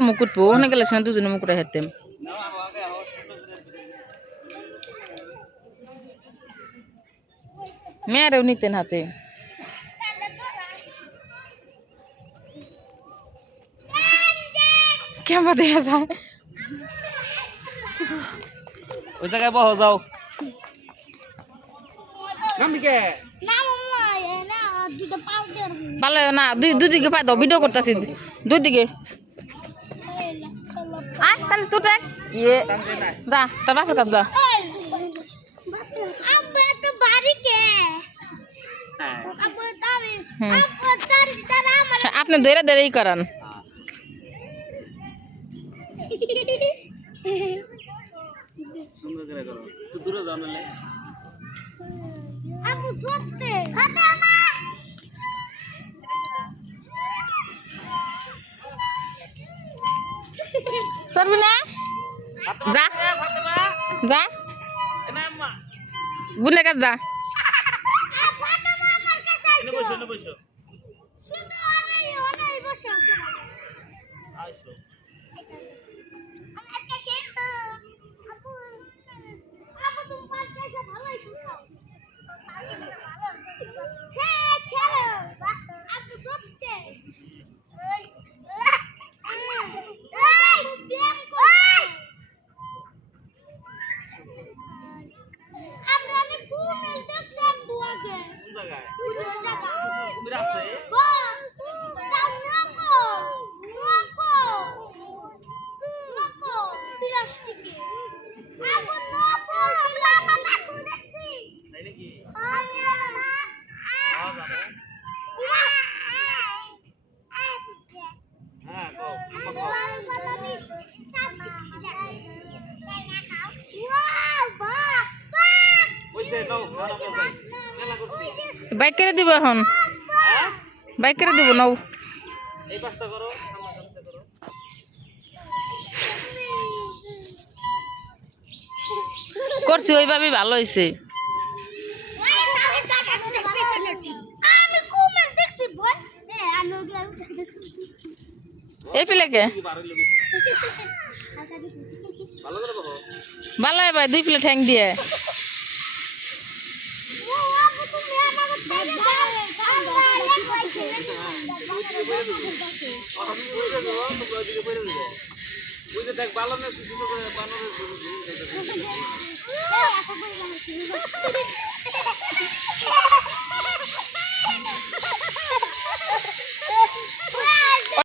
আর মুকুট পো ওখানে গেলে সে দুজনে মুকুটে হেঁটতাম মেয়েরাও নিতেন হাতে কেমন দেখা যায় ওই জায়গায় বহ যাও নাম দিকে ভালো না দুদিকে পাই দাও ভিডিও করতেছি দুদিকে তাহলে তো ইয়ে যা তোর বাপের কাছে যা আপনি ধরে ধরেই করান সুন্দর করে করো তো দূরে যাও নালে আপু চলতে চলবি না যা যা বুনের কাছে যা এনে বসো আইসো বাইক করে দিব এখন বাইক করে দিব নাও এই পাঁচটা করো আমার সাথে করো করছি ওইভাবে ভালো হয়েছে এই প্লেকে ভালো হয় ভাই 2 প্লেট ঠ্যাং দিয়ে দেখ ভালো না সুন্দর করে বানানো